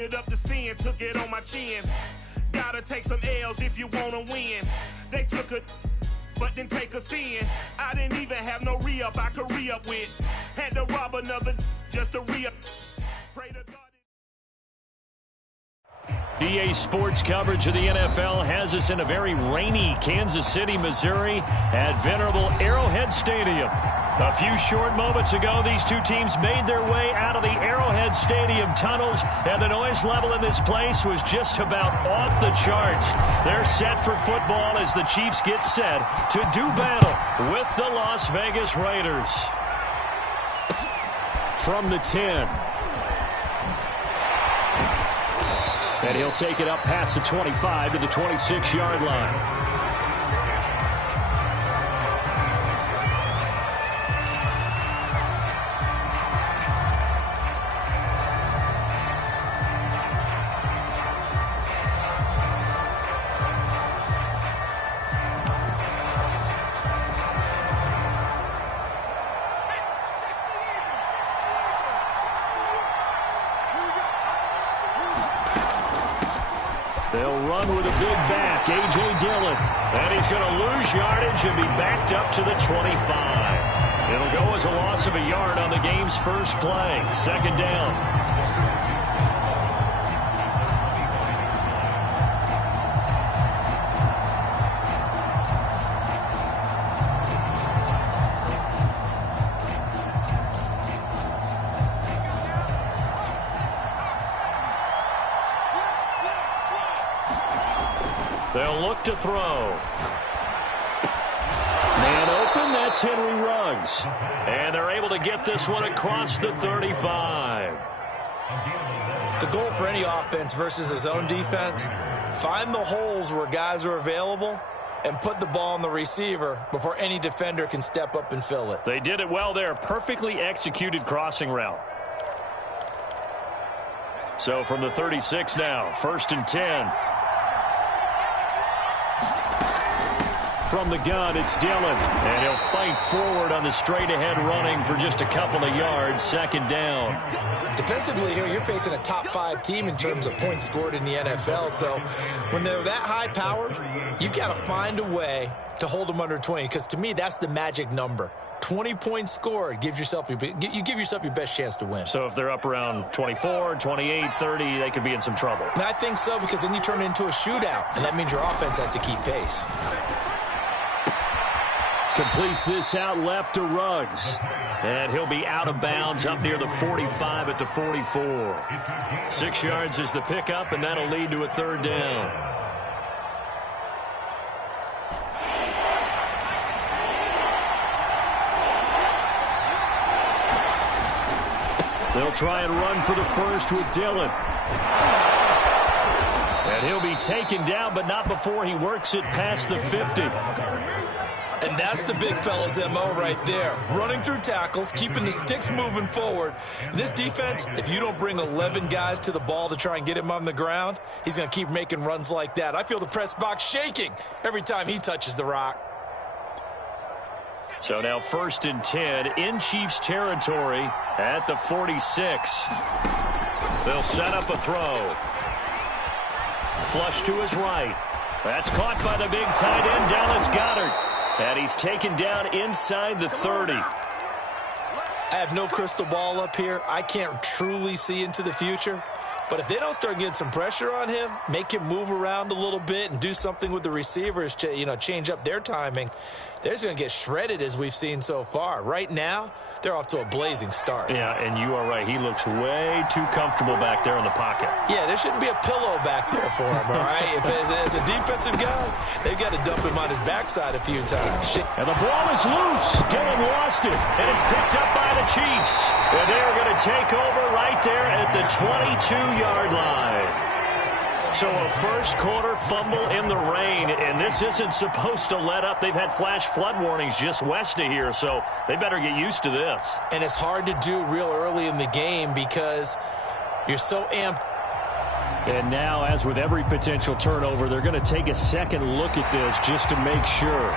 Up the sin, took it on my chin. Gotta take some L's if you wanna win. They took it, but didn't take us in. I didn't even have no re-up I could re-up with. Had to rob another just to re-up. Pray to God. EA Sports coverage of the NFL has us in a very rainy Kansas City, Missouri at venerable Arrowhead Stadium. A few short moments ago, these two teams made their way out of the Arrowhead Stadium tunnels, and the noise level in this place was just about off the charts. They're set for football as the Chiefs get set to do battle with the Las Vegas Raiders. From the 10. And he'll take it up past the 25 to the 26-yard line. They'll run with a big back, A.J. Dillon. And he's going to lose yardage and be backed up to the 25. It'll go as a loss of a yard on the game's first play. Second down. They'll look to throw. Man open, that's Henry Ruggs. And they're able to get this one across the 35. The goal for any offense versus his own defense, find the holes where guys are available and put the ball on the receiver before any defender can step up and fill it. They did it well there. Perfectly executed crossing route. So from the 36 now, 1st and 10. From the gun, it's Dillon. And he'll fight forward on the straight-ahead running for just a couple of yards. Second down. Defensively here, you're facing a top-5 team in terms of points scored in the NFL. So when they're that high-powered, you've got to find a way to hold them under 20. Because to me, that's the magic number. 20 points scored, you give yourself your best chance to win. So if they're up around 24, 28, 30, they could be in some trouble. And I think so, because then you turn it into a shootout, and that means your offense has to keep pace. Completes this out left to Ruggs. And he'll be out of bounds up near the 45 at the 44. 6 yards is the pickup, and that'll lead to a third down. They'll try and run for the first with Dillon. And he'll be taken down, but not before he works it past the 50. And that's the big fella's MO right there. Running through tackles, keeping the sticks moving forward. This defense, if you don't bring 11 guys to the ball to try and get him on the ground, he's going to keep making runs like that. I feel the press box shaking every time he touches the rock. So now 1st and 10 in Chiefs territory at the 46. They'll set up a throw. Flush to his right. That's caught by the big tight end, Dallas Goedert. And he's taken down inside the 30. I have no crystal ball up here. I can't truly see into the future. But if they don't start getting some pressure on him, make him move around a little bit and do something with the receivers to, change up their timing, they're just going to get shredded as we've seen so far. Right now, they're off to a blazing start. Yeah, and you are right. He looks way too comfortable back there in the pocket. Yeah, there shouldn't be a pillow back there for him, all right? As a defensive guy, they've got to dump him on his backside a few times. And the ball is loose. Dillon lost it, and it's picked up by the Chiefs. And they're going to take over right there at the 22-yard line. So a first-quarter fumble in the rain, and this isn't supposed to let up. They've had flash flood warnings just west of here, so they better get used to this. And it's hard to do real early in the game because you're so amped. And now, as with every potential turnover, they're going to take a second look at this just to make sure.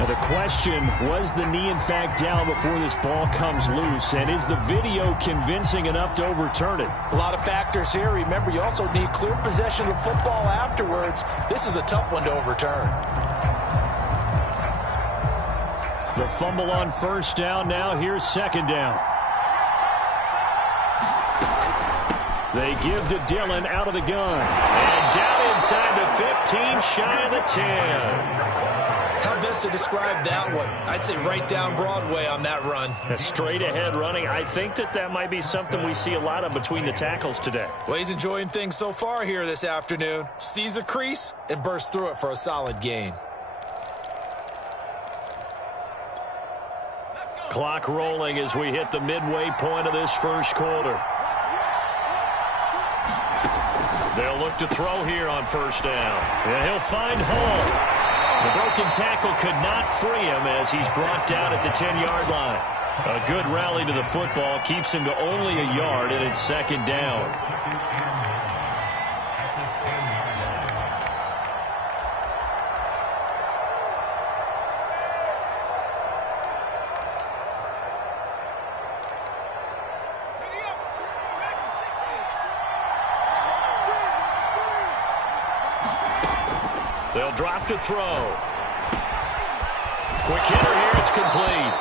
Now the question, was the knee in fact down before this ball comes loose? And is the video convincing enough to overturn it? A lot of factors here. Remember, you also need clear possession of football afterwards. This is a tough one to overturn. The fumble on first down. Now here's second down. They give to Dillon out of the gun. And down inside the 15, shy of the 10. How best to describe that one? I'd say right down Broadway on that run. A straight ahead running. I think that might be something we see a lot of between the tackles today. Well, he's enjoying things so far here this afternoon. Sees a crease and bursts through it for a solid gain. Clock rolling as we hit the midway point of this first quarter. They'll look to throw here on first down. And he'll find Hall. The broken tackle could not free him as he's brought down at the 10-yard line. A good rally to the football keeps him to only a yard, and it's second down. They'll drop to throw. Quick hitter here. It's complete.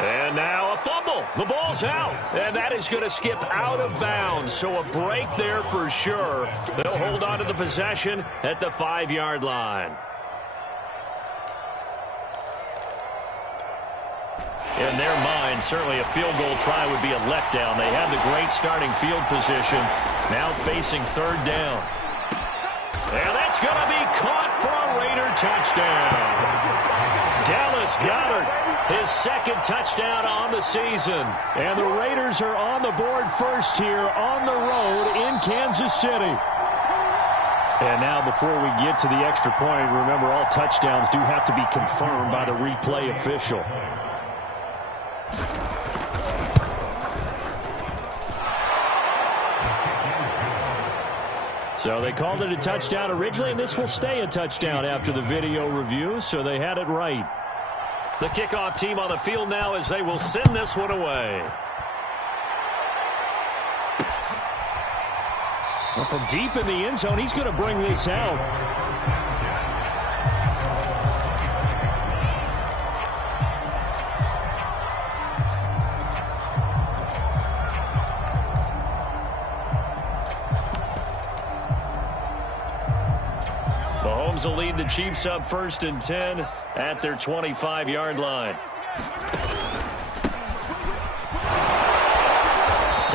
And now a fumble. The ball's out. And that is going to skip out of bounds. So a break there for sure. They'll hold on to the possession at the 5-yard line. In their mind, certainly a field goal try would be a letdown. They had the great starting field position. Now facing third down. And that's going to be caught for a Raider touchdown. Dallas Goedert, his second touchdown on the season. And the Raiders are on the board first here on the road in Kansas City. And now before we get to the extra point, remember all touchdowns do have to be confirmed by the replay official. So they called it a touchdown originally, and this will stay a touchdown after the video review, so they had it right. The kickoff team on the field now as they will send this one away. Well, from deep in the end zone, he's going to bring this out. Mahomes will lead the Chiefs up 1st and 10 at their 25-yard line.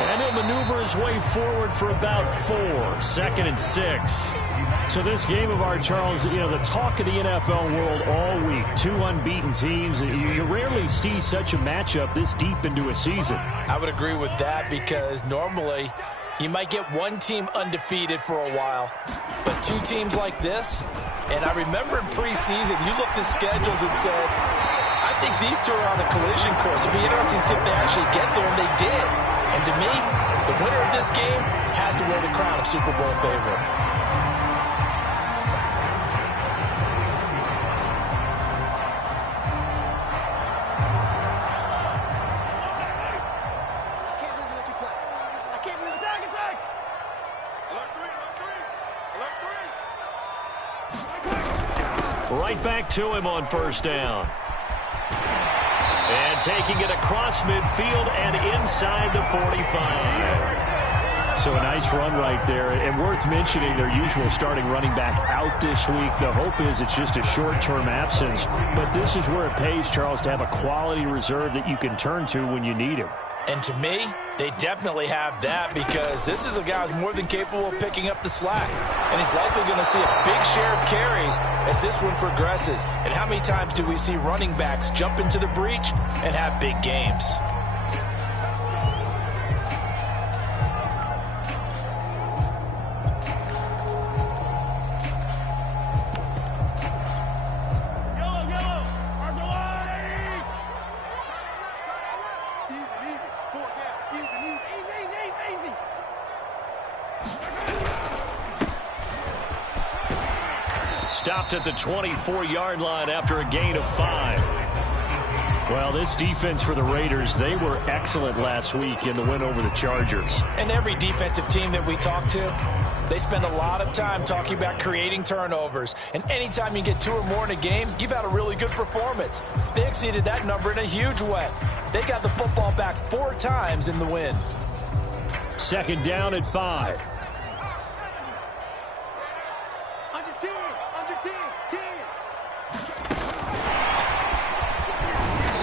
And he'll maneuver his way forward for about 4. 2nd and 6. So this game of ours, Charles, you know, the talk of the NFL world all week. 2 unbeaten teams. You rarely see such a matchup this deep into a season. I would agree with that because normally you might get one team undefeated for a while, but 2 teams like this, and I remember in preseason, you looked at schedules and said, I think these 2 are on a collision course. It'll be interesting to see if they actually get there, and they did. And to me, the winner of this game has to wear the crown of Super Bowl favorite. Right back to him on first down. And taking it across midfield and inside the 45. So a nice run right there. And worth mentioning, their usual starting running back out this week. The hope is it's just a short-term absence. But this is where it pays, Charles, to have a quality reserve that you can turn to when you need him. And to me, they definitely have that because this is a guy who's more than capable of picking up the slack. And he's likely going to see a big share of carries as this one progresses. And how many times do we see running backs jump into the breach and have big games? stopped at the 24-yard line after a gain of 5. Well, this defense for the Raiders, they were excellent last week in the win over the Chargers. And every defensive team that we talk to, they spend a lot of time talking about creating turnovers. And anytime you get 2 or more in a game, you've had a really good performance. They exceeded that number in a huge way. They got the football back 4 times in the win. Second down at 5.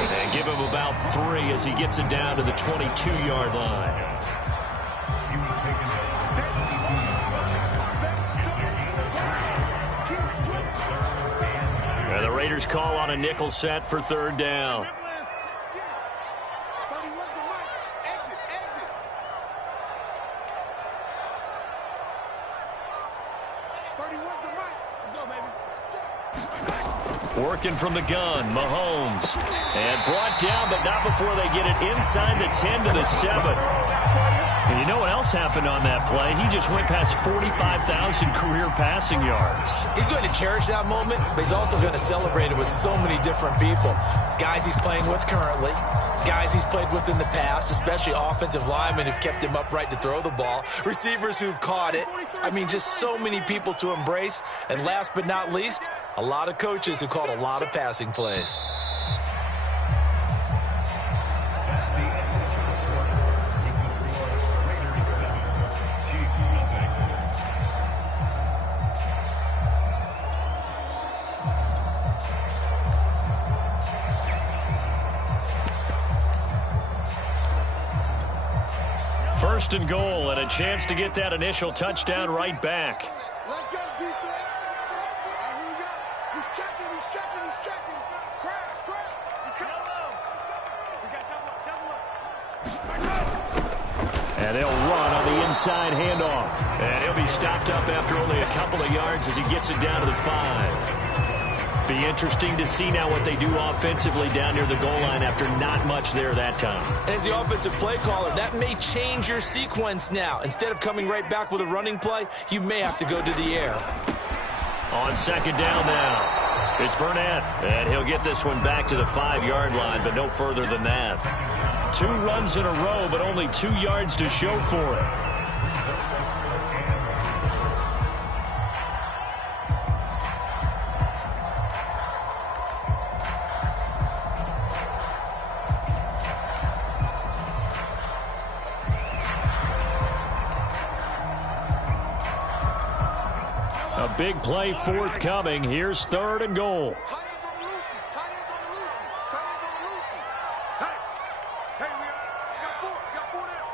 And give him about 3 as he gets it down to the 22-yard line. And the Raiders call on a nickel set for 3rd down. Working from the gun, Mahomes. And brought down, but not before they get it inside the 10 to the 7. And you know what else happened on that play? He just went past 45,000 career passing yards. He's going to cherish that moment, but he's also going to celebrate it with so many different people. Guys he's playing with currently, guys he's played with in the past, especially offensive linemen who've kept him upright to throw the ball, receivers who've caught it. I mean, just so many people to embrace. And last but not least, a lot of coaches who called a lot of passing plays. First and goal, and a chance to get that initial touchdown right back. Let's go, defense. Here we go. He's checking. He's checking. Crash. He's coming. We got double up. And they'll run on the inside handoff. And he'll be stopped up after only a couple of yards as he gets it down to the 5. Be interesting to see now what they do offensively down near the goal line after not much there that time. As the offensive play caller, that may change your sequence now. Instead of coming right back with a running play, you may have to go to the air. On second down now, it's Burnett. And he'll get this one back to the 5-yard line, but no further than that. 2 runs in a row, but only 2 yards to show for it. A big play forthcoming. Here's 3rd and goal. Tight ends on the loosey. Hey, we got 4 down.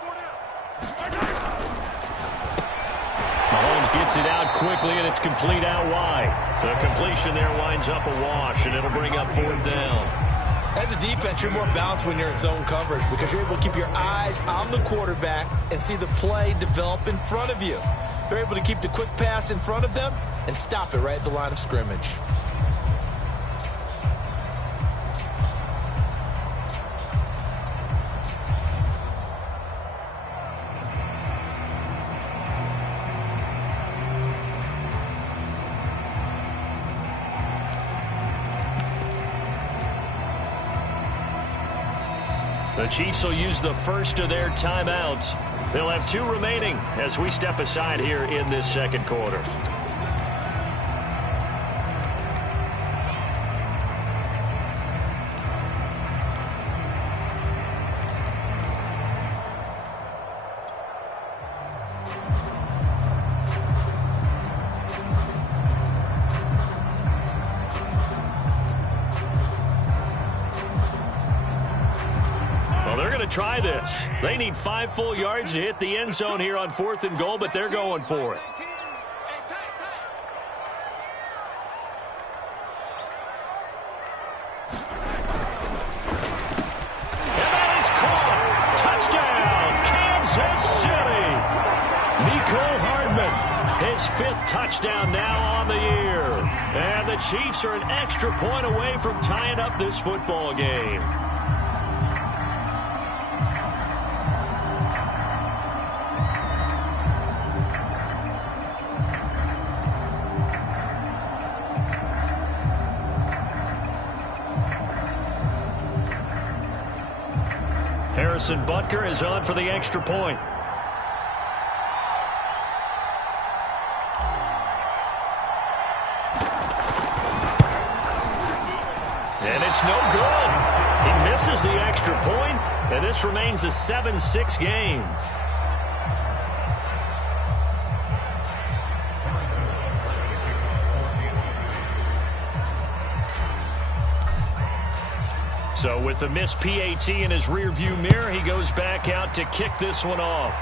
Mahomes gets it out quickly, and it's complete out wide. The completion there winds up a wash, and it'll bring up 4th down. As a defense, you're more balanced when you're in zone coverage because you're able to keep your eyes on the quarterback and see the play develop in front of you. They're able to keep the quick pass in front of them and stop it right at the line of scrimmage. The Chiefs will use the first of their timeouts. They'll have 2 remaining as we step aside here in this second quarter. Try this. They need 5 full yards to hit the end zone here on 4th and goal, but they're going for it. And that is caught. Touchdown, Kansas City. Mecole Hardman, his 5th touchdown now on the year. And the Chiefs are an extra point away from tying up this football game. Harrison Butker is on for the extra point. And it's no good. He misses the extra point, and this remains a 7-6 game. So with the missed PAT in his rearview mirror, he goes back out to kick this one off.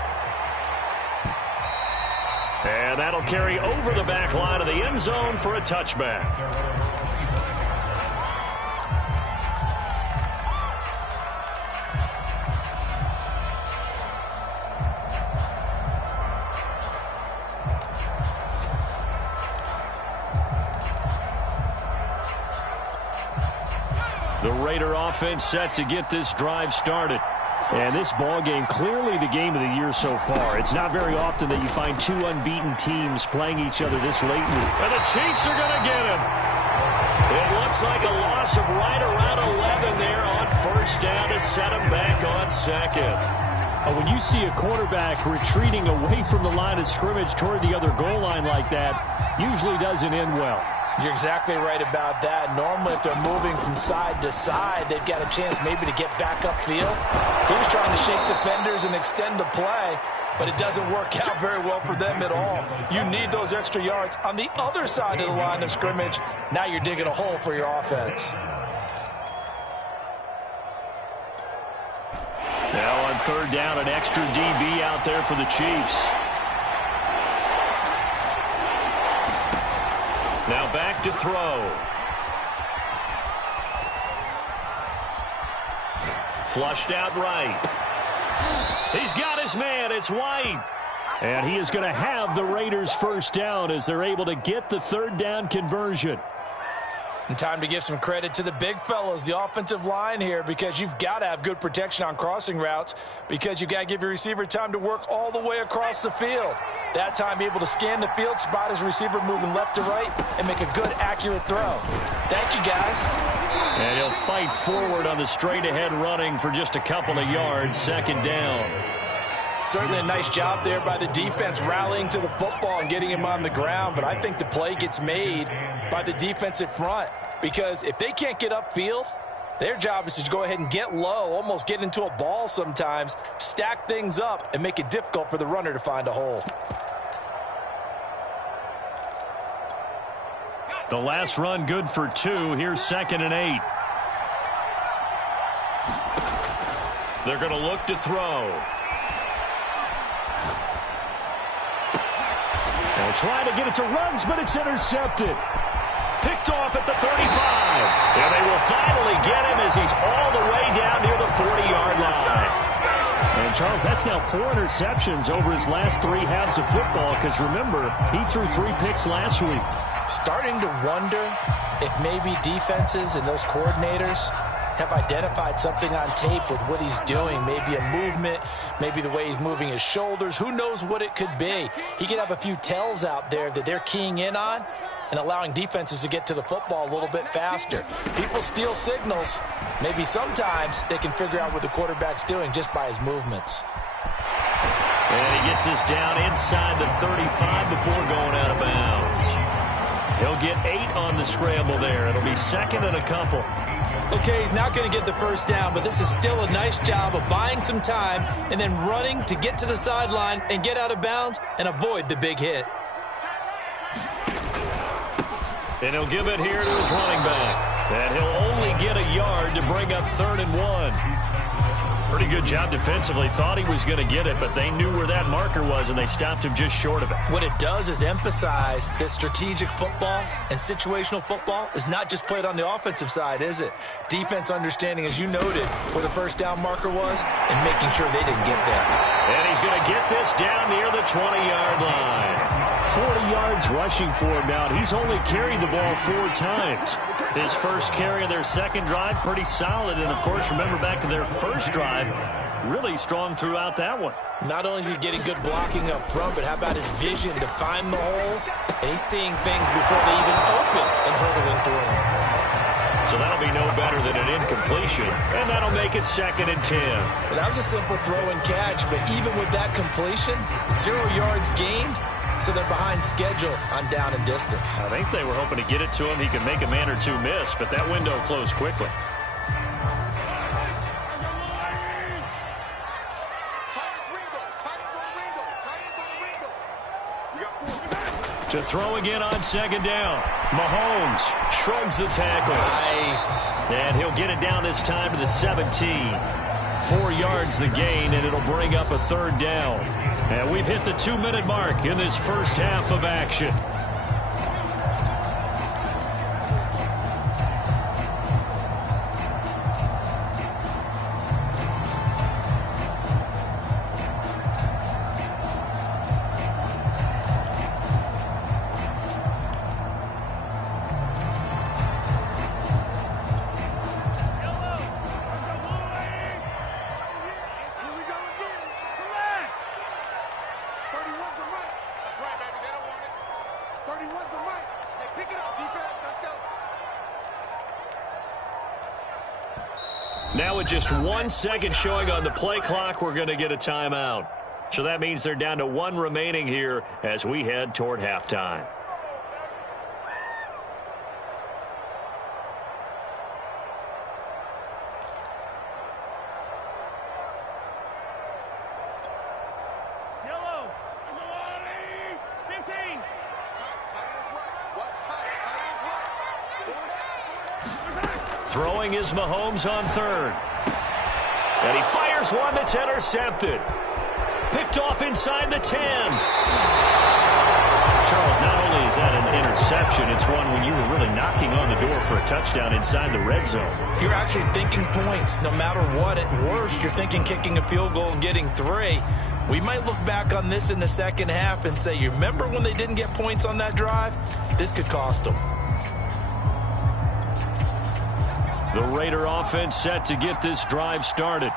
And that'll carry over the back line of the end zone for a touchback. The Raider offense set to get this drive started. And this ball game, clearly the game of the year so far. It's not very often that you find two unbeaten teams playing each other this late. And the Chiefs are going to get him. It looks like a loss of right around 11 there on first down to set him back on second. When you see a quarterback retreating away from the line of scrimmage toward the other goal line like that, usually doesn't end well. You're exactly right about that. Normally, if they're moving from side to side, they've got a chance maybe to get back upfield. He was trying to shake defenders and extend the play, but it doesn't work out very well for them at all. You need those extra yards on the other side of the line of scrimmage. Now you're digging a hole for your offense. Now on third down, an extra DB out there for the Chiefs. Now back to throw. Flushed out right. He's got his man. It's White. And he is going to have the Raiders first down as they're able to get the third down conversion. And time to give some credit to the big fellas, the offensive line here, because you've got to have good protection on crossing routes, because you've got to give your receiver time to work all the way across the field. That time able to scan the field, spot his receiver moving left to right, and make a good, accurate throw. Thank you, guys. And he'll fight forward on the straight-ahead running for just a couple of yards, second down. Certainly a nice job there by the defense rallying to the football and getting him on the ground, but I think the play gets made by the defensive front, because if they can't get upfield, their job is to go ahead and get low, almost get into a ball sometimes, stack things up, and make it difficult for the runner to find a hole. The last run good for 2. Here's 2nd and 8. They're going to look to throw. They'll try to get it to Ruggs, but it's intercepted. Picked off at the 35. And they will finally get him as he's all the way down near the 40-yard line. And, Charles, that's now 4 interceptions over his last 3 halves of football, because, remember, he threw 3 picks last week. Starting to wonder if maybe defenses and those coordinators have identified something on tape with what he's doing. Maybe a movement, maybe the way he's moving his shoulders. Who knows what it could be? He could have a few tells out there that they're keying in on and allowing defenses to get to the football a little bit faster. People steal signals. Maybe sometimes they can figure out what the quarterback's doing just by his movements. And he gets this down inside the 35 before going out of bounds. He'll get 8 on the scramble there. It'll be 2nd and a couple. Okay, he's not going to get the first down, but this is still a nice job of buying some time and then running to get to the sideline and get out of bounds and avoid the big hit. And he'll give it here to his running back. And he'll only get a yard to bring up 3rd and 1. Pretty good job defensively. Thought he was going to get it, but they knew where that marker was, and they stopped him just short of it. What it does is emphasize that strategic football and situational football is not just played on the offensive side, is it? Defense understanding, as you noted, where the first down marker was and making sure they didn't get there. And he's going to get this down near the 20-yard line. 40 yards rushing for him now. He's only carried the ball 4 times. His first carry of their second drive, pretty solid. And, of course, remember back to their first drive, really strong throughout that one. Not only is he getting good blocking up front, but how about his vision to find the holes? And he's seeing things before they even open and hurdling through them. So that'll be no better than an incompletion, and that'll make it 2nd and 10. Well, that was a simple throw and catch, but even with that completion, 0 yards gained, so they're behind schedule on down and distance. I think they were hoping to get it to him. He could make a man or two miss, but that window closed quickly. To throw again on 2nd down. Mahomes shrugs the tackle. Nice. And he'll get it down this time to the 17. 4 yards the gain, and it'll bring up a 3rd down. And we've hit the 2-minute mark in this first half of action. Now with just 1 second showing on the play clock, we're going to get a timeout. So that means they're down to 1 remaining here as we head toward halftime. Throwing is Mahomes on 3rd. And he fires one that's intercepted. Picked off inside the 10. Charles, not only is that an interception, it's one when you were really knocking on the door for a touchdown inside the red zone. You're actually thinking points. No matter what, at worst, you're thinking kicking a field goal and getting 3. We might look back on this in the second half and say, you remember when they didn't get points on that drive? This could cost them. The Raider offense set to get this drive started.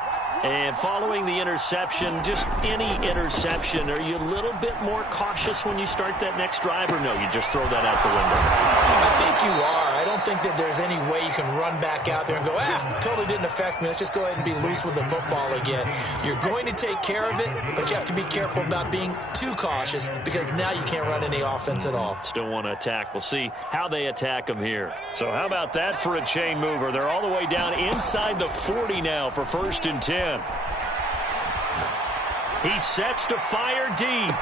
And following the interception, just any interception, are you a little bit more cautious when you start that next drive, or no, you just throw that out the window? I think you are. I don't think that there's any way you can run back out there and go, totally didn't affect me. Let's just go ahead and be loose with the football again. You're going to take care of it, but you have to be careful about being too cautious because now you can't run any offense at all. Still want to attack. We'll see how they attack them here. So how about that for a chain mover? They're all the way down inside the 40 now for 1st and 10. He sets to fire deep.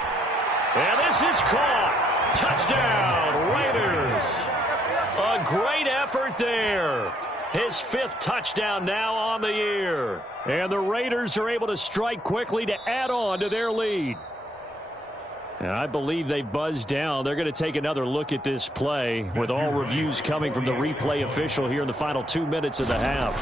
And this is caught. Touchdown, Raiders. A great effort there. His 5th touchdown now on the year. And the Raiders are able to strike quickly to add on to their lead. And I believe they buzzed down. They're going to take another look at this play with all reviews coming from the replay official here in the final 2 minutes of the half.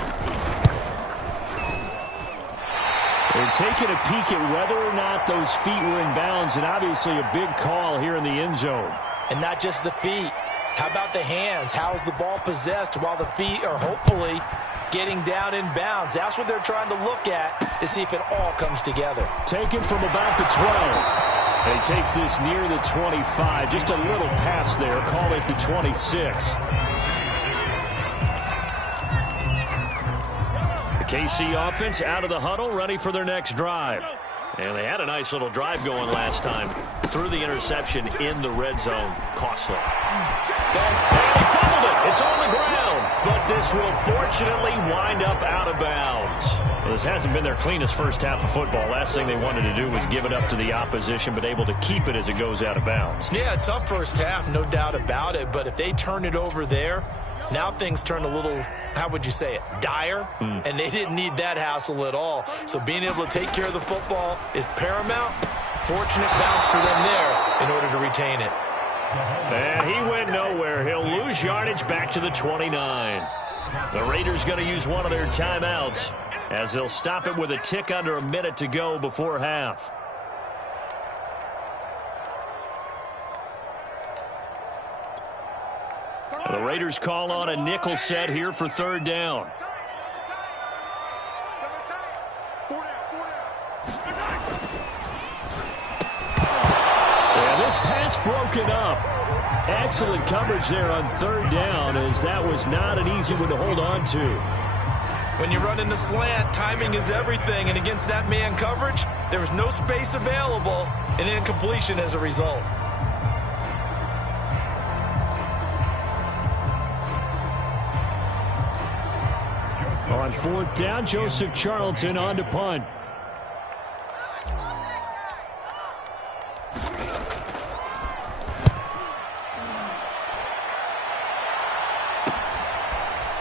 They're taking a peek at whether or not those feet were in bounds, and obviously a big call here in the end zone. And not just the feet. How about the hands? How is the ball possessed while the feet are hopefully getting down in bounds? That's what they're trying to look at to see if it all comes together. Taken from about the 12. And he takes this near the 25. Just a little pass there. Call it the 26. KC offense out of the huddle, ready for their next drive. And they had a nice little drive going last time. Threw the interception in the red zone. Costly. And he fumbled it. It's on the ground. But this will fortunately wind up out of bounds. Well, this hasn't been their cleanest first half of football. Last thing they wanted to do was give it up to the opposition, but able to keep it as it goes out of bounds. Yeah, tough first half, no doubt about it. But if they turn it over there, now things turn a little, how would you say it, dire? And they didn't need that hassle at all. So being able to take care of the football is paramount. Fortunate bounce for them there in order to retain it. And he went nowhere. He'll lose yardage back to the 29. The Raiders going to use one of their timeouts as they'll stop it with a tick under a minute to go before half. The Raiders call on a nickel set here for 3rd down. And this pass pass broken up. Excellent coverage there on third down, as that was not an easy one to hold on to. When you run in the slant, timing is everything, and against that man coverage, there was no space available, and incompletion as a result. On fourth down, Joseph Charlton on to punt.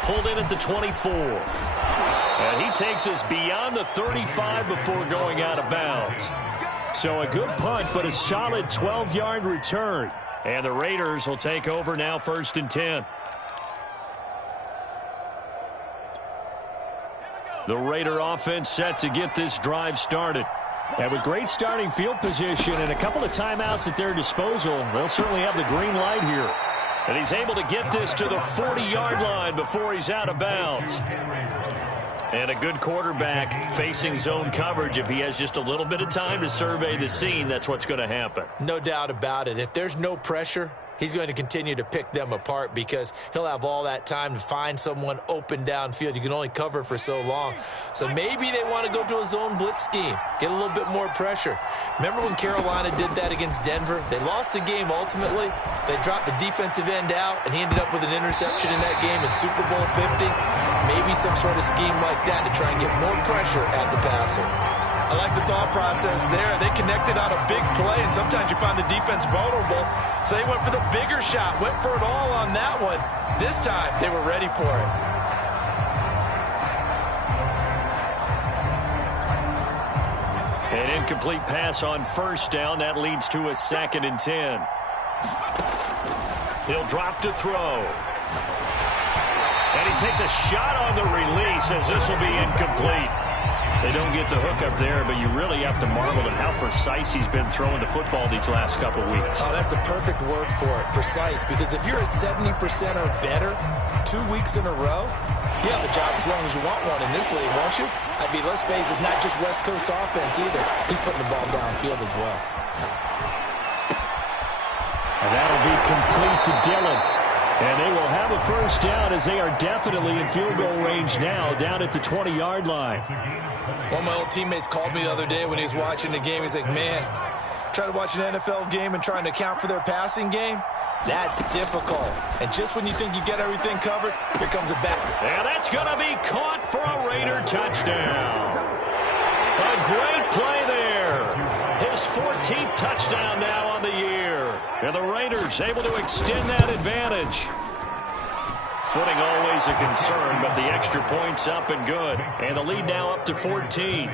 Pulled in at the 24. And he takes us beyond the 35 before going out of bounds. So a good punt, but a solid 12-yard return. And the Raiders will take over now, 1st and 10. The Raider offense set to get this drive started. And with great starting field position and a couple of timeouts at their disposal, they'll certainly have the green light here. And he's able to get this to the 40-yard line before he's out of bounds. And a good quarterback facing zone coverage. If he has just a little bit of time to survey the scene, that's what's going to happen. No doubt about it. If there's no pressure, he's going to continue to pick them apart because he'll have all that time to find someone open downfield. You can only cover for so long. So maybe they want to go to a zone blitz scheme, get a little bit more pressure. Remember when Carolina did that against Denver? They lost the game ultimately. They dropped the defensive end out, and he ended up with an interception in that game in Super Bowl 50. Maybe some sort of scheme like that to try and get more pressure at the passer. I like the thought process there. They connected on a big play, and sometimes you find the defense vulnerable. So they went for the bigger shot, went for it all on that one. This time, they were ready for it. An incomplete pass on first down. That leads to a 2nd and 10. He'll drop to throw. And he takes a shot on the release as this will be incomplete. They don't get the hook up there, but you really have to marvel at how precise he's been throwing the football these last couple weeks. Oh, that's the perfect word for it, precise, because if you're at 70% or better 2 weeks in a row, you have a job as long as you want one in this league, won't you? I mean, let's face it, it's not just West Coast offense either. He's putting the ball downfield as well. And that'll be complete to Dillon. And they will have a first down as they are definitely in field goal range now, down at the 20-yard line. One of my old teammates called me the other day when he was watching the game. He's like, man, trying to watch an NFL game and trying to account for their passing game, that's difficult. And just when you think you get everything covered, here comes a back. And that's going to be caught for a Raider touchdown. A great play there. His 14th touchdown now on the year. And the Raiders able to extend that advantage. Footing always a concern, but the extra point's up and good. And the lead now up to 14.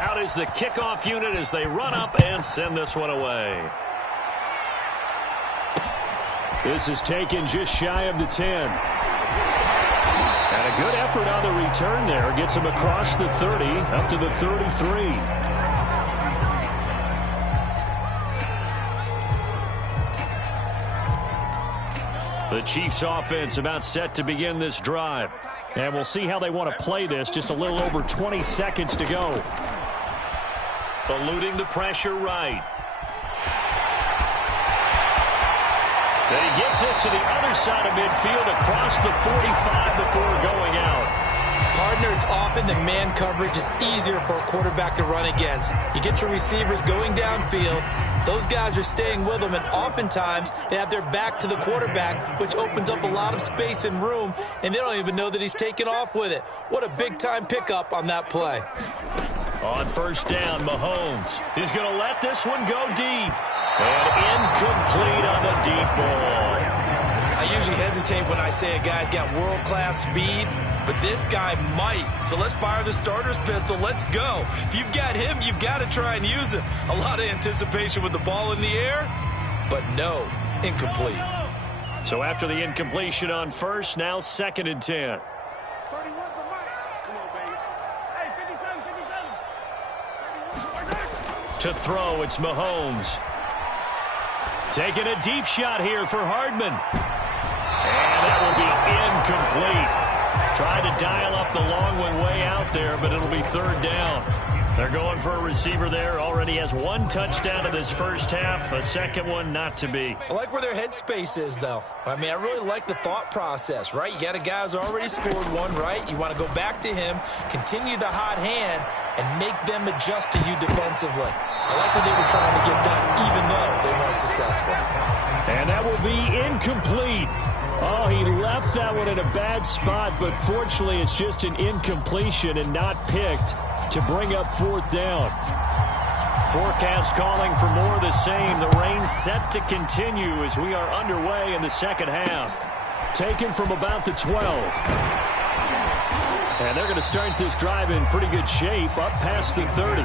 Out is the kickoff unit as they run up and send this one away. This is taken just shy of the 10. And a good effort on the return there. Gets him across the 30, up to the 33. The Chiefs offense about set to begin this drive. And we'll see how they want to play this. Just a little over 20 seconds to go. Eluding the pressure right. Then he gets this to the other side of midfield across the 45 before going out. Partner, it's often the man coverage is easier for a quarterback to run against. You get your receivers going downfield. Those guys are staying with them, and oftentimes they have their back to the quarterback, which opens up a lot of space and room, and they don't even know that he's taken off with it. What a big-time pickup on that play. On first down, Mahomes. He's going to let this one go deep. And incomplete on the deep ball. I usually hesitate when I say a guy's got world-class speed, but this guy might. So let's fire the starter's pistol. Let's go. If you've got him, you've got to try and use him. A lot of anticipation with the ball in the air, but no, incomplete. So after the incompletion on first, now 2nd and 10. 31's the mic. Come on, baby. Hey, 57. To throw, it's Mahomes. Taking a deep shot here for Hardman. And that will be incomplete. Tried to to dial up the long one way out there, but it'll be third down. They're going for a receiver there. Already has one touchdown in this first half. A second one not to be. I like where their headspace is, though. I mean, I really like the thought process, right? You got a guy who's already scored one, right? You want to go back to him, continue the hot hand, and make them adjust to you defensively. I like what they were trying to get done, even though they weren't successful. And that will be incomplete. Oh, he left that one in a bad spot, but fortunately it's just an incompletion and not picked to bring up fourth down. Forecast calling for more of the same. The rain set to continue as we are underway in the second half. Taken from about the 12. And they're going to start this drive in pretty good shape, up past the 30.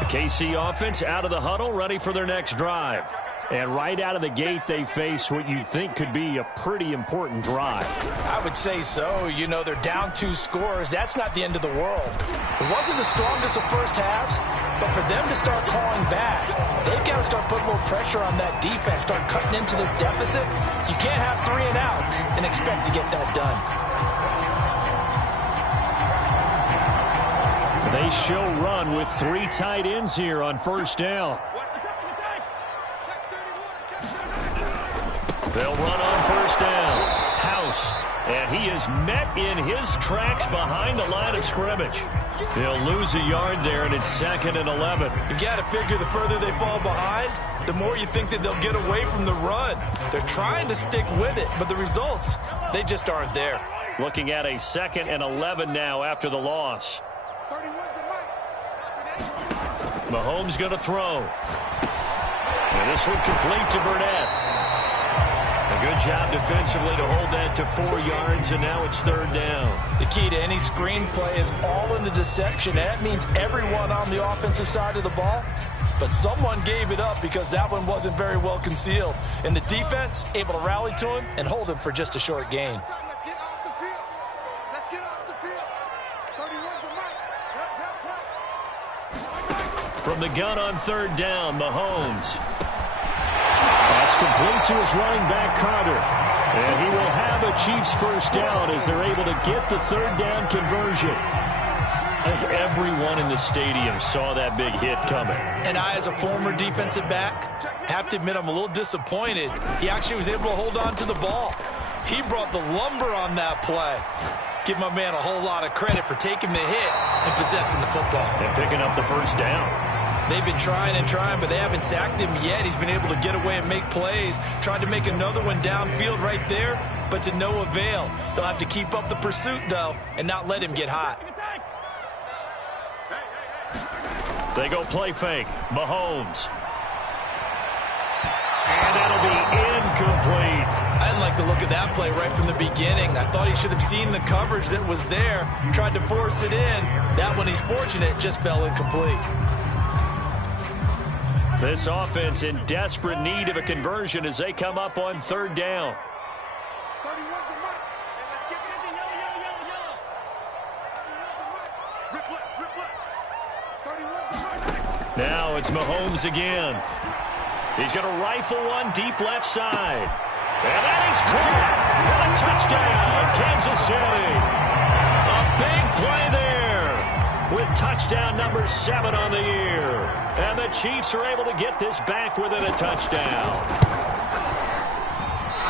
The KC offense out of the huddle, ready for their next drive. And right out of the gate, they face what you think could be a pretty important drive. I would say so. You know, they're down 2 scores. That's not the end of the world. It wasn't the strongest of first halves, but for them to start calling back, they've got to start putting more pressure on that defense, start cutting into this deficit. You can't have 3 and outs and expect to get that done. They show run with 3 tight ends here on first down. They'll run on first down. House. And he is met in his tracks behind the line of scrimmage. He'll lose a yard there, and it's 2nd and 11. You've got to figure the further they fall behind, the more you think that they'll get away from the run. They're trying to stick with it, but the results, they just aren't there. Looking at a 2nd and 11 now after the loss. Mahomes going to throw. And this one complete to Burnett. A good job defensively to hold that to 4 yards, and now it's 3rd down. The key to any screenplay is all in the deception. That means everyone on the offensive side of the ball, but someone gave it up because that one wasn't very well concealed. And the defense able to rally to him and hold him for just a short gain. Let's get off the field. Let's get off the field. 31's the mic. From the gun on 3rd down, Mahomes. That's complete to his running back, Carter. And he will have a Chiefs first down as they're able to get the 3rd down conversion. I think everyone in the stadium saw that big hit coming. And I, as a former defensive back, have to admit I'm a little disappointed. He actually was able to hold on to the ball. He brought the lumber on that play. Give my man a whole lot of credit for taking the hit and possessing the football. And picking up the first down. They've been trying and trying, but they haven't sacked him yet. He's been able to get away and make plays. Tried to make another one downfield right there, but to no avail. They'll have to keep up the pursuit, though, and not let him get hot. They go play fake. Mahomes. And that'll be incomplete. I didn't like the look of that play right from the beginning. I thought he should have seen the coverage that was there, tried to force it in. That one, he's fortunate, just fell incomplete. This offense in desperate need of a conversion as they come up on 3rd down. 31's the mic. Let's get busy. Yellow. 31's the mic. Now it's Mahomes again. He's going to rifle one deep left side. And that is caught for a touchdown, Kansas City. A big play there with touchdown number 7 on the year. And the Chiefs are able to get this back within a touchdown.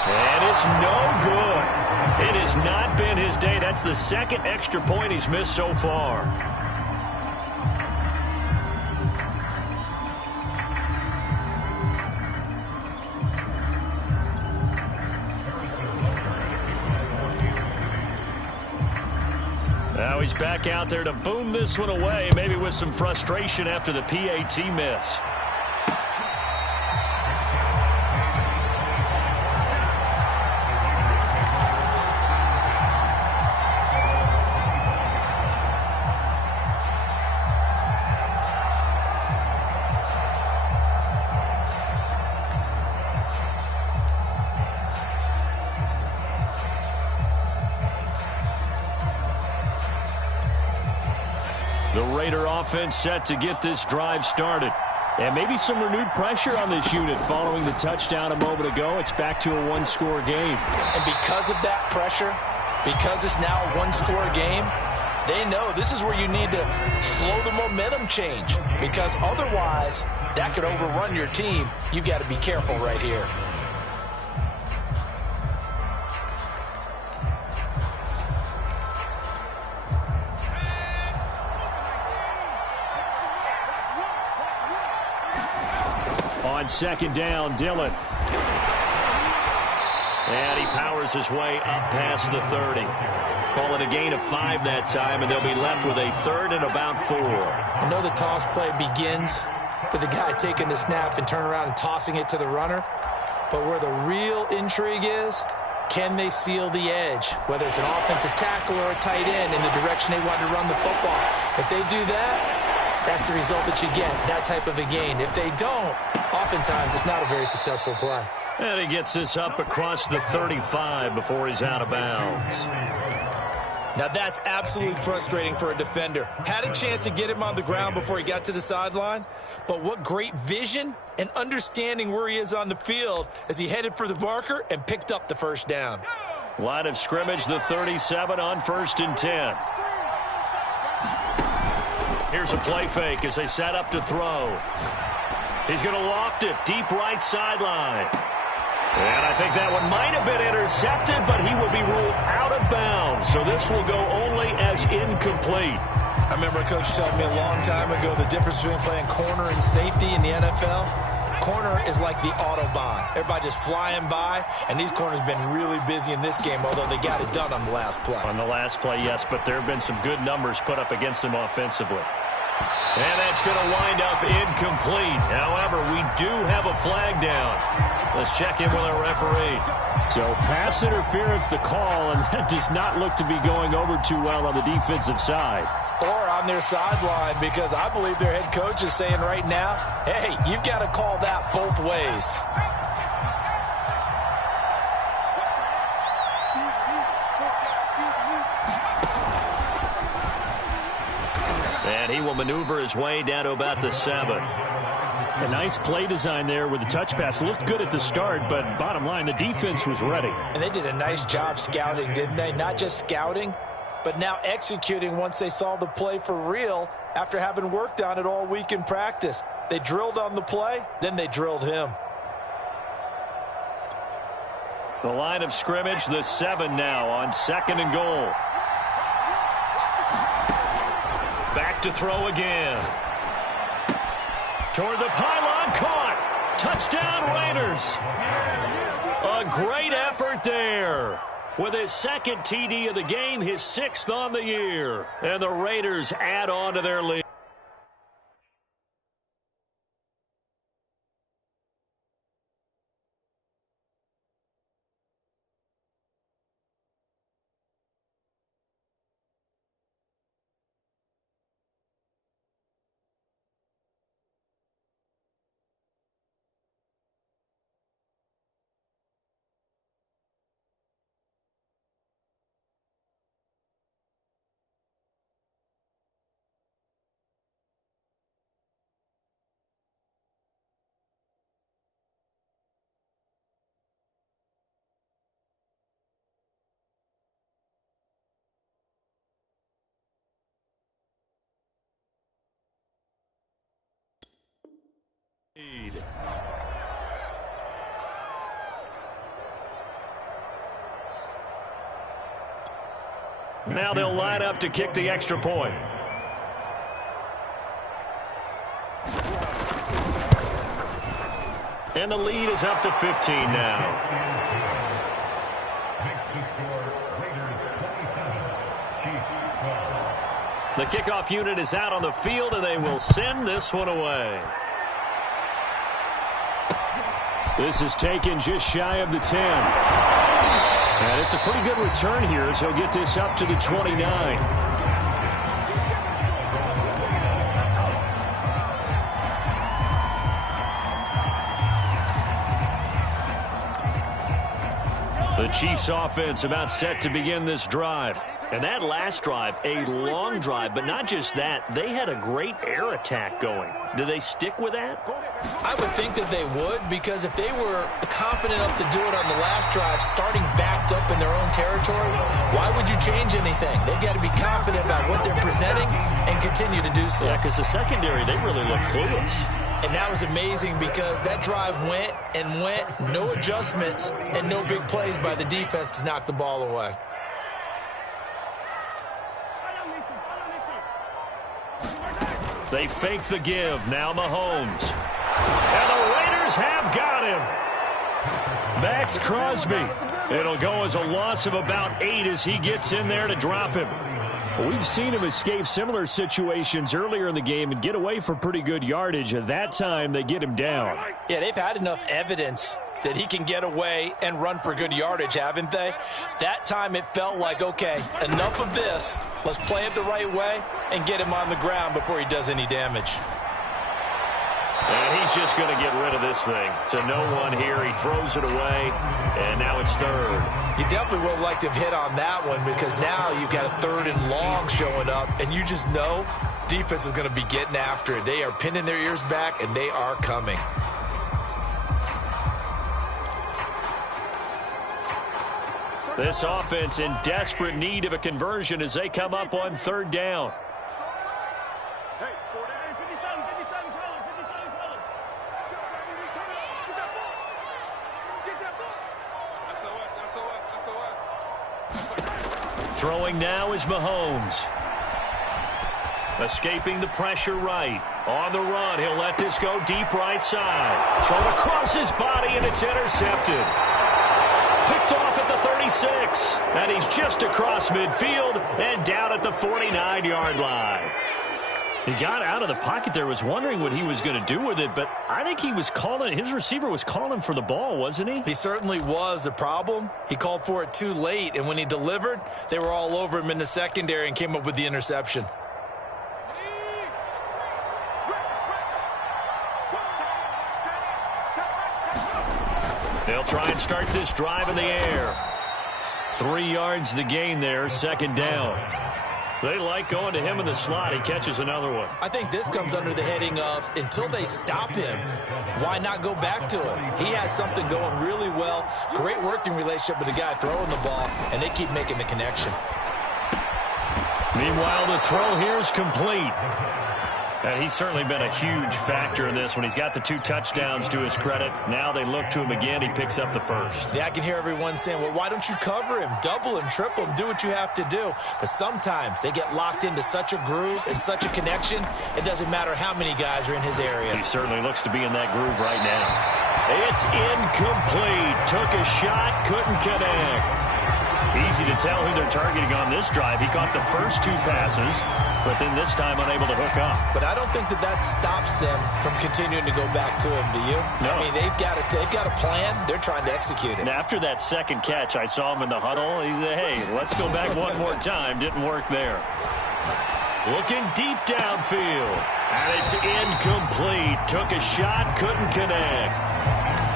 And it's no good. It has not been his day. That's the 2nd extra point he's missed so far. Now he's back out there to boom this one away, maybe with some frustration after the PAT miss. The Raider offense set to get this drive started. And maybe some renewed pressure on this unit following the touchdown a moment ago. It's back to a one-score game. And because of that pressure, because it's now a one-score game, they know this is where you need to slow the momentum change, because otherwise that could overrun your team. You've got to be careful right here. On second down, Dillon. And he powers his way up past the 30. Call it a gain of 5 that time, and they'll be left with a 3rd and about 4. I know the toss play begins with the guy taking the snap and turn around and tossing it to the runner. But where the real intrigue is, can they seal the edge, whether it's an offensive tackle or a tight end in the direction they want to run the football. If they do that, that's the result that you get, that type of a gain. If they don't, oftentimes it's not a very successful play. And he gets this up across the 35 before he's out of bounds. Now that's absolutely frustrating for a defender. Had a chance to get him on the ground before he got to the sideline, but what great vision and understanding where he is on the field as he headed for the marker and picked up the first down. Line of scrimmage, the 37 on 1st and 10. Here's a play fake as they set up to throw. He's going to loft it deep right sideline. And I think that one might have been intercepted, but he will be ruled out of bounds. So this will go only as incomplete. I remember a coach telling me a long time ago the difference between playing corner and safety in the NFL. Corner is like the Autobahn. Everybody just flying by, and these corners have been really busy in this game, although they got it done on the last play. On the last play, yes, but there have been some good numbers put up against them offensively. And that's going to wind up incomplete. However, we do have a flag down. Let's check in with our referee. So pass interference the call, and that does not look to be going over too well on the defensive side. Or on their sideline, because I believe their head coach is saying right now, hey, you've got to call that both ways. And he will maneuver his way down to about the 7. A nice play design there with the touch pass. Looked good at the start, but bottom line, the defense was ready. And they did a nice job scouting, didn't they? Not just scouting, but now executing once they saw the play for real after having worked on it all week in practice. They drilled on the play, then they drilled him. The line of scrimmage, the 7 now on 2nd and goal. Back to throw again. Toward the pylon, caught. Touchdown, Raiders. A great effort there. With his 2nd TD of the game, his 6th on the year. And the Raiders add on to their lead. Now they'll line up to kick the extra point. And the lead is up to 15 now. The kickoff unit is out on the field, and they will send this one away. This is taken just shy of the 10. And it's a pretty good return here as he'll get this up to the 29. The Chiefs offense about set to begin this drive. And that last drive, a long drive, but not just that. They had a great air attack going. Do they stick with that? I would think that they would, because if they were confident enough to do it on the last drive, starting backed up in their own territory, why would you change anything? They've got to be confident about what they're presenting and continue to do so. Yeah, because the secondary, they really look clueless. And that was amazing because that drive went and went, no adjustments and no big plays by the defense to knock the ball away. They fake the give. Now Mahomes. And the Raiders have got him. Max Crosby. It'll go as a loss of about 8 as he gets in there to drop him. We've seen him escape similar situations earlier in the game and get away for pretty good yardage. At that time, they get him down. Yeah, they've had enough evidence that he can get away and run for good yardage, haven't they? That time it felt like, okay, enough of this. Let's play it the right way and get him on the ground before he does any damage. And he's just going to get rid of this thing. To no one here. He throws it away, and now it's third. You definitely would have liked to have hit on that one because now you've got a 3rd and long showing up, and you just know defense is going to be getting after it. They are pinning their ears back, and they are coming. This offense in desperate need of a conversion as they come up on 3rd down. Throwing now is Mahomes. Escaping the pressure right. On the run, he'll let this go deep right side. Thrown across his body, and it's intercepted. Picked off at the 36. And he's just across midfield and down at the 49-yard line. He got out of the pocket there, was wondering what he was going to do with it, but I think he was calling, his receiver was calling for the ball, wasn't he? He certainly was. The problem, he called for it too late, and when he delivered, they were all over him in the secondary and came up with the interception. They'll try and start this drive in the air. 3 yards the gain there, 2nd down. They like going to him in the slot. He catches another one. I think this comes under the heading of until they stop him, why not go back to him? He has something going really well. Great working relationship with the guy throwing the ball, and they keep making the connection. Meanwhile, the throw here is complete. And he's certainly been a huge factor in this when he's got the 2 touchdowns to his credit. Now they look to him again. He picks up the 1st. Yeah, I can hear everyone saying, well, why don't you cover him, double him, triple him, do what you have to do. But sometimes they get locked into such a groove and such a connection, it doesn't matter how many guys are in his area. He certainly looks to be in that groove right now. It's incomplete. Took a shot, couldn't connect. Easy to tell who they're targeting on this drive. He caught the first 2 passes, but then this time unable to hook up. But I don't think that stops them from continuing to go back to him, do you? No. I mean, they've got a plan. They're trying to execute it. And after that second catch, I saw him in the huddle. He said, hey, let's go back one more time. Didn't work there. Looking deep downfield. And it's incomplete. Took a shot, couldn't connect.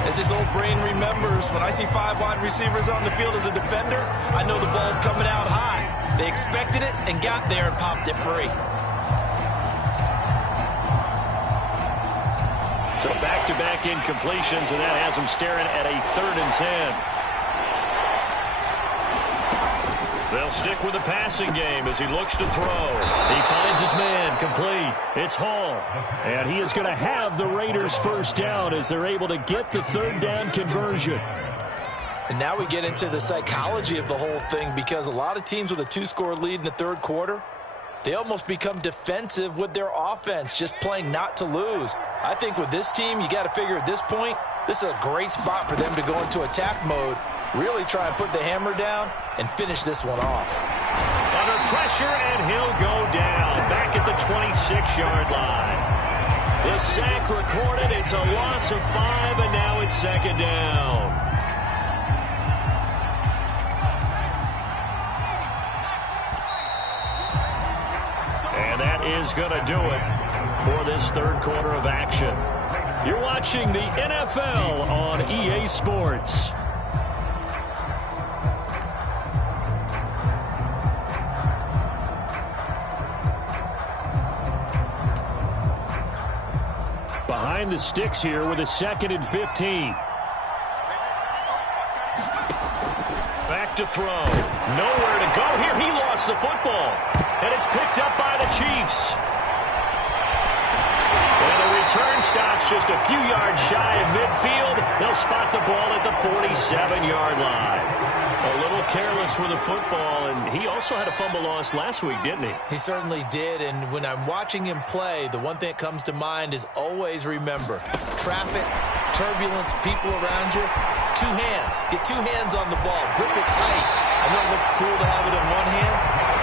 As his old brain remembers, when I see 5 wide receivers on the field as a defender, I know the ball's coming out high. They expected it and got there and popped it free. So back-to-back incompletions, and that has him staring at a 3rd and 10. They'll stick with the passing game as he looks to throw. He finds his man, complete. It's Hall. And he is going to have the Raiders' 1st down as they're able to get the 3rd down conversion. And now we get into the psychology of the whole thing, because a lot of teams with a 2-score lead in the 3rd quarter, they almost become defensive with their offense, just playing not to lose. I think with this team, you got to figure at this point, this is a great spot for them to go into attack mode, really try and put the hammer down and finish this one off. Under pressure, and he'll go down back at the 26-yard line. The sack recorded. It's a loss of 5, and now it's 2nd down. And that is going to do it for this 3rd quarter of action. You're watching the NFL on EA Sports. find the sticks here with a 2nd and 15. Back to throw. Nowhere to go here. He lost the football. And it's picked up by the Chiefs. And the return stops just a few yards shy of midfield. They'll spot the ball at the 47-yard line. A little careless with the football, and he also had a fumble loss last week, didn't he? He certainly did, and when I'm watching him play, the one thing that comes to mind is always remember, traffic, turbulence, people around you, 2 hands. Get 2 hands on the ball. Grip it tight. I know it looks cool to have it in one hand.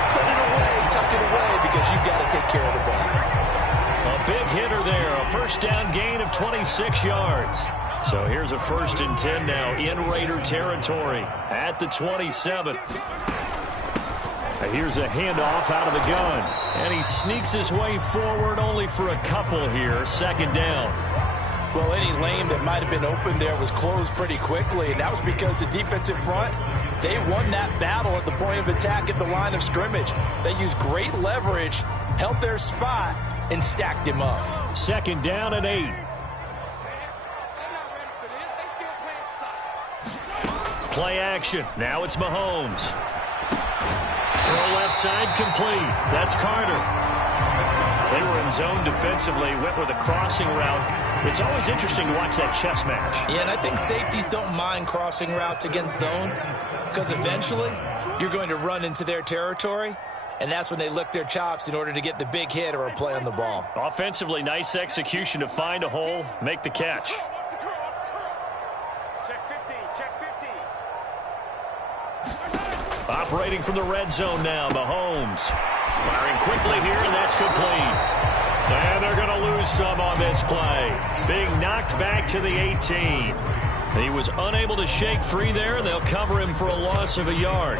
Put it away, tuck it away, because you've got to take care of the ball. A big hitter there, a first down gain of 26 yards. So here's a 1st and 10 now in Raider territory at the 27. Here's a handoff out of the gun. And he sneaks his way forward only for a couple here. 2nd down. Well, any lane that might have been open there was closed pretty quickly, and that was because the defensive front, they won that battle at the point of attack at the line of scrimmage. They used great leverage, held their spot, and stacked him up. 2nd down and 8. Play action. Now it's Mahomes. Throw left side complete. That's Carter. They were in zone defensively, went with a crossing route. It's always interesting to watch that chess match. Yeah, and I think safeties don't mind crossing routes against zone because eventually you're going to run into their territory, and that's when they lick their chops in order to get the big hit or a play on the ball. Offensively, nice execution to find a hole, make the catch. Operating from the red zone now, Mahomes. Firing quickly here, and that's complete. And they're going to lose some on this play. Being knocked back to the 18. He was unable to shake free there, and they'll cover him for a loss of a yard.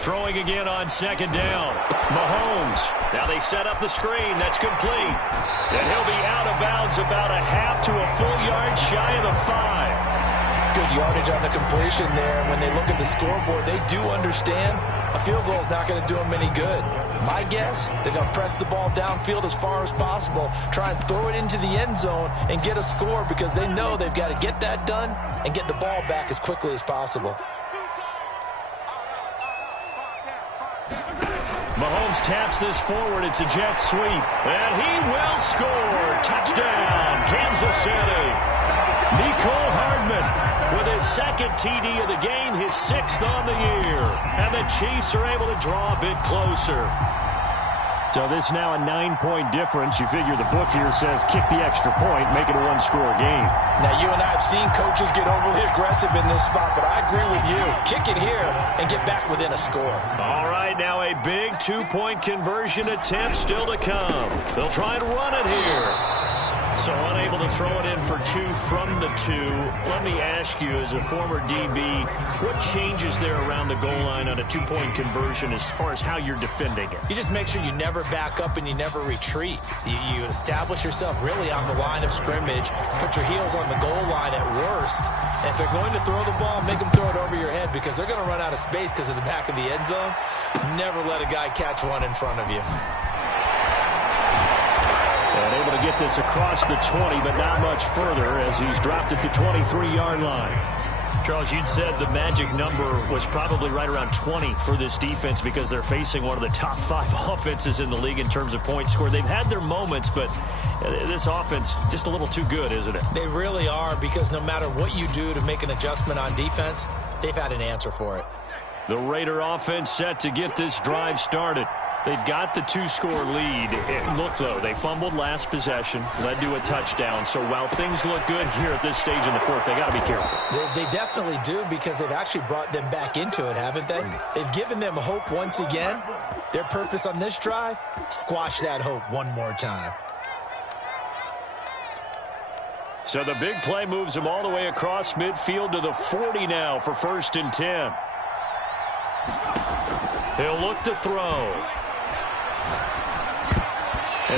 Throwing again on 2nd down. Mahomes. Now they set up the screen. That's complete. And he'll be out of bounds about a half to a full yard shy of the 5. Good yardage on the completion there. When they look at the scoreboard, they do understand a field goal is not going to do them any good. My guess, they're going to press the ball downfield as far as possible, try and throw it into the end zone and get a score because they know they've got to get that done and get the ball back as quickly as possible. Mahomes taps this forward. It's a jet sweep. And he will score. Touchdown, Kansas City. Nicole Hardman with his 2nd TD of the game, his 6th on the year. And the Chiefs are able to draw a bit closer. So this now a 9-point difference. You figure the book here says kick the extra point, make it a 1-score game. Now, you and I have seen coaches get overly aggressive in this spot, but I agree with you. Kick it here and get back within a score. All right, now a big 2-point conversion attempt still to come. They'll try and run it here. So unable to throw it in for 2 from the 2. Let me ask you, as a former DB, what changes there around the goal line on a 2-point conversion as far as how you're defending it? You just make sure you never back up and you never retreat. You establish yourself really on the line of scrimmage, put your heels on the goal line at worst, and if they're going to throw the ball, make them throw it over your head because they're going to run out of space because of the back of the end zone. Never let a guy catch one in front of you. And able to get this across the 20, but not much further as he's dropped at the 23-yard line. Charles, you'd said the magic number was probably right around 20 for this defense because they're facing one of the top 5 offenses in the league in terms of points scored. They've had their moments, but this offense just a little too good, isn't it? They really are because no matter what you do to make an adjustment on defense, they've had an answer for it. The Raider offense set to get this drive started. They've got the 2-score lead. Look, though, they fumbled last possession, led to a touchdown. So while things look good here at this stage in the 4th, they got to be careful. They definitely do because they've actually brought them back into it, haven't they? They've given them hope once again. Their purpose on this drive, squash that hope one more time. So the big play moves them all the way across midfield to the 40 now for 1st and 10. He'll look to throw.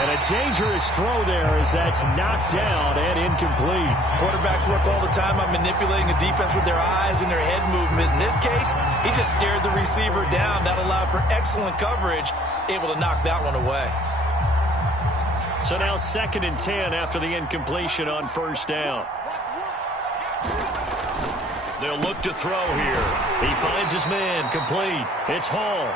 And a dangerous throw there as that's knocked down and incomplete. Quarterbacks work all the time on manipulating the defense with their eyes and their head movement. In this case, he just stared the receiver down. That allowed for excellent coverage, able to knock that one away. So now 2nd and 10 after the incompletion on first down. They'll look to throw here. He finds his man, complete. It's Hall.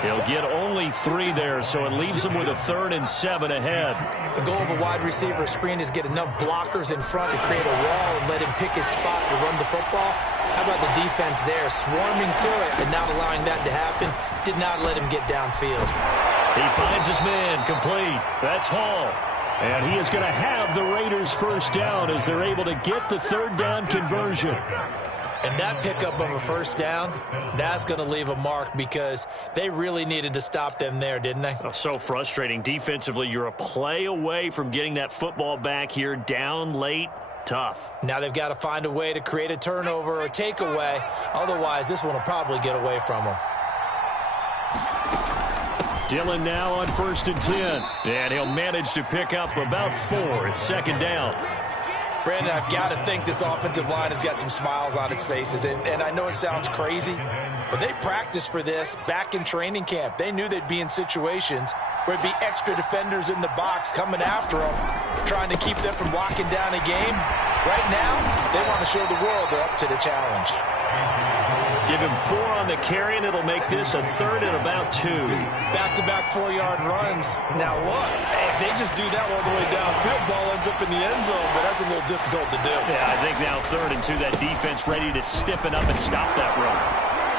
He'll get only 3 there, so it leaves him with a 3rd and 7 ahead. The goal of a wide receiver screen is get enough blockers in front to create a wall and let him pick his spot to run the football. How about the defense there, swarming to it and not allowing that to happen? Did not let him get downfield. He finds his man, complete. That's Hall. And he is going to have the Raiders first down as they're able to get the 3rd down conversion. And that pickup of a first down, that's going to leave a mark because they really needed to stop them there, didn't they? Oh, so frustrating. Defensively, you're a play away from getting that football back here down late. Tough. Now they've got to find a way to create a turnover or takeaway. Otherwise, this one will probably get away from them. Dillon now on 1st and 10. And he'll manage to pick up about 4. It's 2nd down. Brandon, I've got to think this offensive line has got some smiles on its faces. And I know it sounds crazy, but they practiced for this back in training camp. They knew they'd be in situations where it'd be extra defenders in the box coming after them, trying to keep them from locking down a game. Right now, they want to show the world they're up to the challenge. Give him 4 on the carry, and it'll make this a 3rd and about 2. Back-to-back 4-yard runs. Now, look, if they just do that all the way downfield, ball ends up in the end zone, but that's a little difficult to do. Yeah, I think now 3rd and 2, that defense ready to stiffen up and stop that run.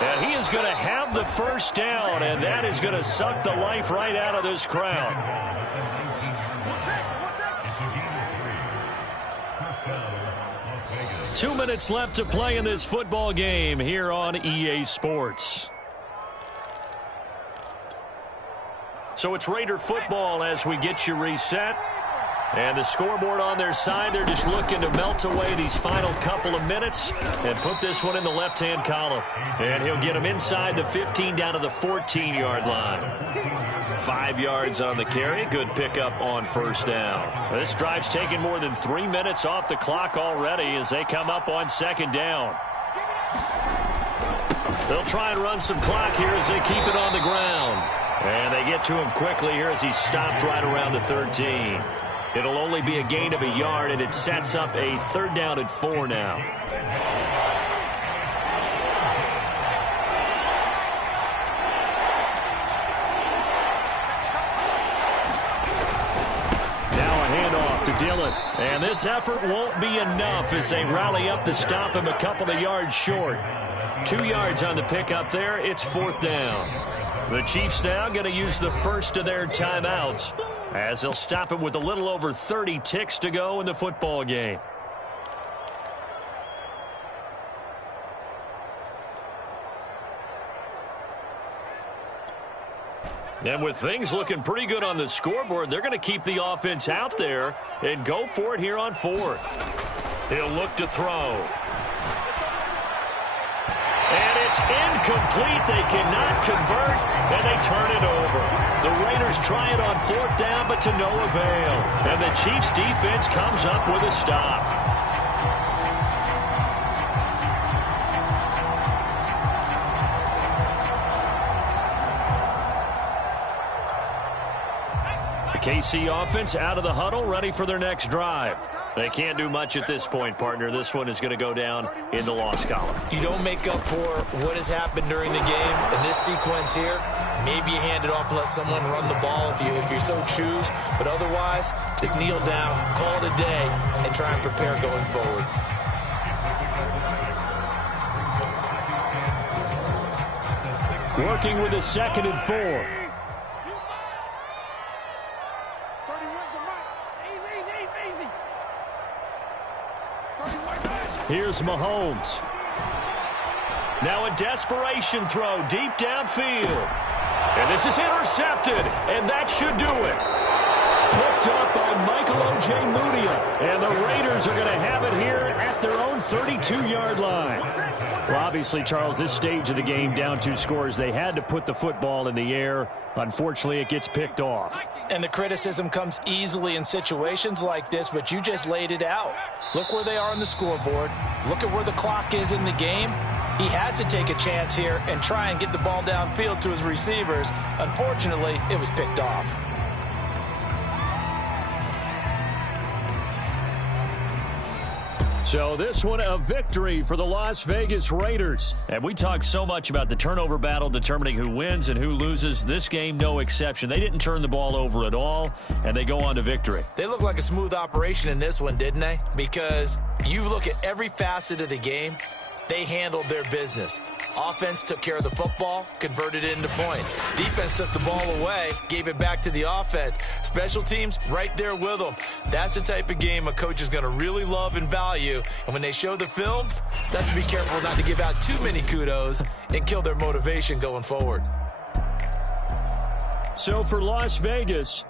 And he is going to have the first down, and that is going to suck the life right out of this crowd. Two minutes left to play in this football game here on EA Sports. So it's Raider football as we get you reset. And the scoreboard on their side, they're just looking to melt away these final couple of minutes and put this one in the left-hand column. And he'll get them inside the 15 down to the 14-yard line. 5 yards on the carry. Good pickup on first down. This drive's taken more than 3 minutes off the clock already as they come up on 2nd down. They'll try and run some clock here as they keep it on the ground. And they get to him quickly here as he stopped right around the 13. It'll only be a gain of a yard, and it sets up a 3rd down and 4 now. Now a handoff to Dillon. And this effort won't be enough as they rally up to stop him a couple of yards short. 2 yards on the pickup there. It's 4th down. The Chiefs now going to use the first of their timeouts as they'll stop him with a little over 30 ticks to go in the football game. And with things looking pretty good on the scoreboard, they're going to keep the offense out there and go for it here on 4th. He'll look to throw. And it's incomplete. They cannot convert, and they turn it over. The Raiders try it on 4th down, but to no avail. And the Chiefs' defense comes up with a stop. The KC offense out of the huddle, ready for their next drive. They can't do much at this point, partner. This one is going to go down in the loss column. You don't make up for what has happened during the game. In this sequence here, maybe you hand it off and let someone run the ball if you so choose. But otherwise, just kneel down, call it a day, and try and prepare going forward. Working with a 2nd and 4. Here's Mahomes. Now a desperation throw deep downfield. And this is intercepted, and that should do it. picked up by Michael Ojemudia. And the Raiders are going to have it here at their own 32-yard line. Well, obviously, Charles, this stage of the game, down 2 scores, they had to put the football in the air. Unfortunately, it gets picked off. And the criticism comes easily in situations like this, but you just laid it out. Look where they are on the scoreboard. Look at where the clock is in the game. He has to take a chance here and try and get the ball downfield to his receivers. Unfortunately, it was picked off. So this one a victory for the Las Vegas Raiders. And we talked so much about the turnover battle determining who wins and who loses. This game, no exception. They didn't turn the ball over at all, and they go on to victory. They look like a smooth operation in this one, didn't they? Because you look at every facet of the game, they handled their business. Offense took care of the football, converted it into points. Defense took the ball away, gave it back to the offense. Special teams, right there with them. That's the type of game a coach is going to really love and value. And when they show the film, they have to be careful not to give out too many kudos and kill their motivation going forward. So for Las Vegas,